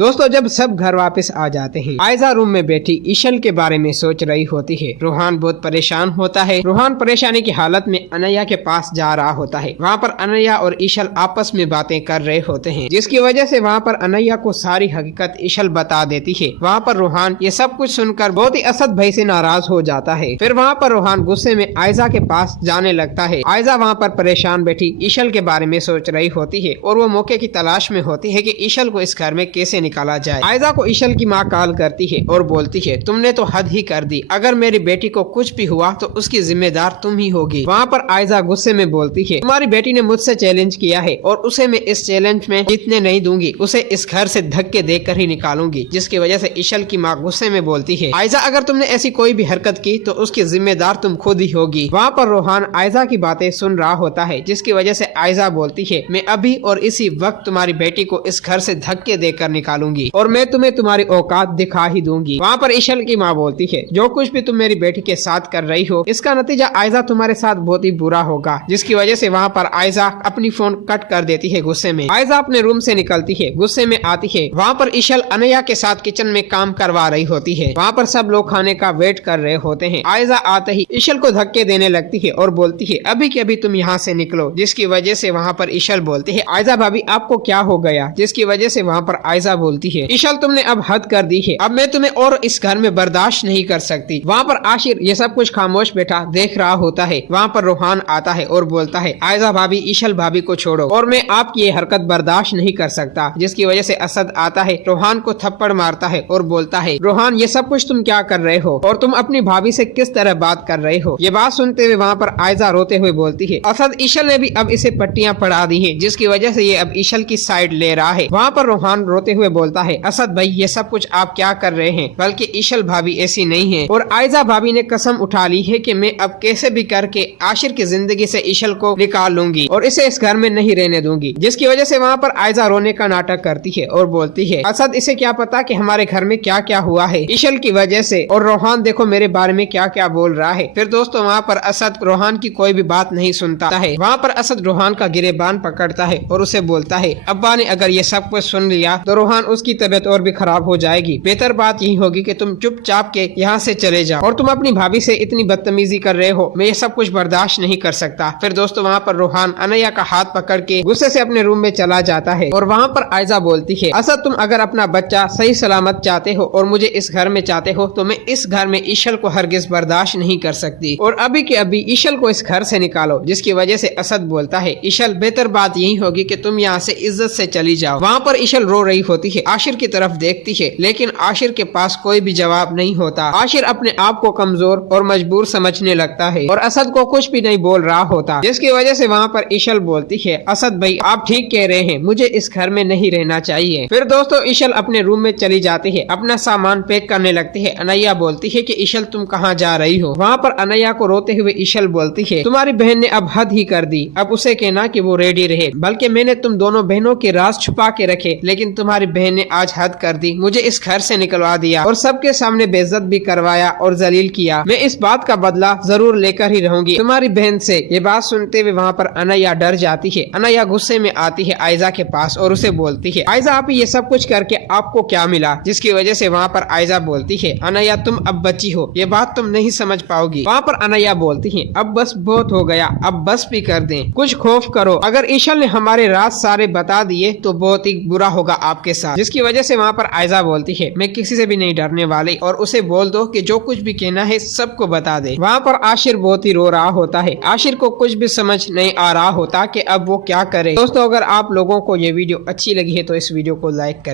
दोस्तों जब सब घर वापस आ जाते हैं, आयजा रूम में बैठी ईशल के बारे में सोच रही होती है। रोहान बहुत परेशान होता है। रोहान परेशानी की हालत में अनया के पास जा रहा होता है। वहाँ पर अनया और ईशल आपस में बातें कर रहे होते हैं, जिसकी वजह से वहाँ पर अनया को सारी हकीकत ईशल बता देती है। वहाँ पर रोहान ये सब कुछ सुनकर बहुत ही असद भाई से नाराज हो जाता है। फिर वहाँ पर रोहान गुस्से में आयजा के पास जाने लगता है। आयजा वहाँ पर परेशान बैठी ईशल के बारे में सोच रही होती है और वो मौके की तलाश में होती है कि ईशल को इस घर में कैसे निकाला जाए। आयजा को ईशल की माँ कॉल करती है और बोलती है, तुमने तो हद ही कर दी। अगर मेरी बेटी को कुछ भी हुआ तो उसकी जिम्मेदार तुम ही होगी। वहाँ पर आयजा गुस्से में बोलती है, तुम्हारी बेटी ने मुझसे चैलेंज किया है और उसे मैं इस चैलेंज में जीतने नहीं दूंगी। उसे इस घर से धक्के देकर ही निकालूंगी। जिसकी वजह से ईशल की माँ गुस्से में बोलती है, आयजा अगर तुमने ऐसी कोई भी हरकत की तो उसकी जिम्मेदार तुम खुद ही होगी। वहाँ पर रोहान आयजा की बातें सुन रहा होता है, जिसकी वजह से आयजा बोलती है, मैं अभी और इसी वक्त तुम्हारी बेटी को इस घर से धक्के देकर निकालूंगी और मैं तुम्हें तुम्हारी औकात दिखा ही दूंगी। वहाँ पर ईशल की माँ बोलती है, जो कुछ भी तुम मेरी बेटी के साथ कर रही हो इसका नतीजा आयजा तुम्हारे साथ बहुत ही बुरा होगा। जिसकी वजह से वहाँ पर आयजा अपनी फोन कट कर देती है गुस्से में। आयजा अपने रूम से निकलती है, गुस्से में आती है। वहाँ पर ईशल अनया के साथ किचन में काम करवा रही होती है। वहाँ पर सब लोग खाने का वेट कर रहे होते हैं। आयजा आते ही ईशल को धक्के देने लगती है और बोलती है, अभी के अभी तुम यहाँ से निकलो। जिसकी वजह से वहाँ पर ईशल बोलती है, आयजा भाभी आपको क्या हो गया। जिसकी वजह से वहाँ पर आयजा बोलती है, ईशल तुमने अब हद कर दी है। अब मैं तुम्हें और इस घर में बर्दाश्त नहीं कर सकती। वहाँ पर आशिर ये सब कुछ खामोश बैठा देख रहा होता है। वहाँ पर रोहान आता है और बोलता है, आयजा भाभी ईशल भाभी को छोड़ो और मैं आपकी ये हरकत बर्दाश्त नहीं कर सकता। जिसकी वजह से असद आता है, रोहान को थप्पड़ मारता है और बोलता है, रोहान ये सब कुछ तुम क्या कर रहे हो और तुम अपनी भाभी से किस तरह बात कर रहे हो। ये बात सुनते हुए वहाँ पर आयजा रोते हुए बोलती है, असद ईशल ने भी अब इसे पट्टियां पढ़ा दी है। जिसकी वजह से ये अब ईशल की साइड ले रहा है। वहाँ पर रोहान रोते हुए बोलता है, असद भाई ये सब कुछ आप क्या कर रहे हैं, बल्कि ईशल भाभी ऐसी नहीं है और आयजा भाभी ने कसम उठा ली है कि मैं अब कैसे भी करके आशिर की जिंदगी से ईशल को निकाल लूंगी और इसे इस घर में नहीं रहने दूंगी। जिसकी वजह से वहाँ पर आयजा रोने का नाटक करती है और बोलती है, असद इसे क्या पता कि हमारे घर में क्या क्या हुआ है ईशल की वजह से, और रोहान देखो मेरे बारे में क्या क्या बोल रहा है। फिर दोस्तों वहाँ पर असद रोहान की कोई भी बात नहीं सुनता है। वहाँ पर असद रोहान का गिरेबान पकड़ता है और उसे बोलता है, अब्बा ने अगर ये सब कुछ सुन लिया तो रोहान उसकी तबीयत और भी खराब हो जाएगी। बेहतर बात यही होगी कि तुम चुपचाप के यहाँ से चले जाओ और तुम अपनी भाभी से इतनी बदतमीजी कर रहे हो, मैं ये सब कुछ बर्दाश्त नहीं कर सकता। फिर दोस्तों वहाँ पर रोहान अनया का हाथ पकड़ के गुस्से से अपने रूम में चला जाता है और वहाँ पर आयजा बोलती है, असद तुम अगर अपना बच्चा सही सलामत चाहते हो और मुझे इस घर में चाहते हो तो मैं इस घर में ईशल को हरगिज बर्दाश्त नहीं कर सकती और अभी के अभी ईशल को इस घर से निकालो। जिसकी वजह से असद बोलता है, ईशल बेहतर बात यही होगी कि तुम यहाँ से इज्जत से चली जाओ। वहाँ पर ईशल रो रही होती है, आशिर की तरफ देखती है, लेकिन आशिर के पास कोई भी जवाब नहीं होता। आशिर अपने आप को कमजोर और मजबूर समझने लगता है और असद को कुछ भी नहीं बोल रहा होता। जिसकी वजह से वहाँ पर ईशल बोलती है, असद भाई आप ठीक कह रहे हैं, मुझे इस घर में नहीं रहना चाहिए। फिर दोस्तों ईशल अपने रूम में चली जाती है, अपना सामान पैक करने लगती है। अनया बोलती है कि ईशल तुम कहाँ जा रही हो। वहाँ पर अनया को रोते हुए ईशल बोलती है, तुम्हारी बहन ने अब हद ही कर दी, अब उसे कहना कि वो रेडी रहे। बल्कि मैंने तुम दोनों बहनों के राज छुपा के रखे, लेकिन तुम्हारी बहन ने आज हद कर दी, मुझे इस घर से निकलवा दिया और सबके सामने बेइज्जत भी करवाया और जलील किया। मैं इस बात का बदला जरूर लेकर ही रहूंगी तुम्हारी बहन से। ये बात सुनते हुए वहाँ पर अनया डर जाती है। अनया गुस्से में आती है आयजा के पास और उसे बोलती है, आयजा आप ये सब कुछ करके आपको क्या मिला। जिसकी वजह से वहाँ पर आयजा बोलती है, अनया तुम अब बच्ची हो, ये बात तुम नहीं समझ पाओगी। वहाँ पर अनया बोलती है, अब बस बहुत हो गया, अब बस भी कर दें, कुछ खौफ करो। अगर ईशल ने हमारे राज सारे बता दिए तो बहुत ही बुरा होगा आपके साथ। जिसकी वजह से वहाँ पर आयजा बोलती है, मैं किसी से भी नहीं डरने वाली और उसे बोल दो कि जो कुछ भी कहना है सबको बता दे। वहाँ पर आशिर बहुत ही रो रहा होता है। आशिर को कुछ भी समझ नहीं आ रहा होता कि अब वो क्या करे। दोस्तों अगर आप लोगों को ये वीडियो अच्छी लगी है तो इस वीडियो को लाइक करें।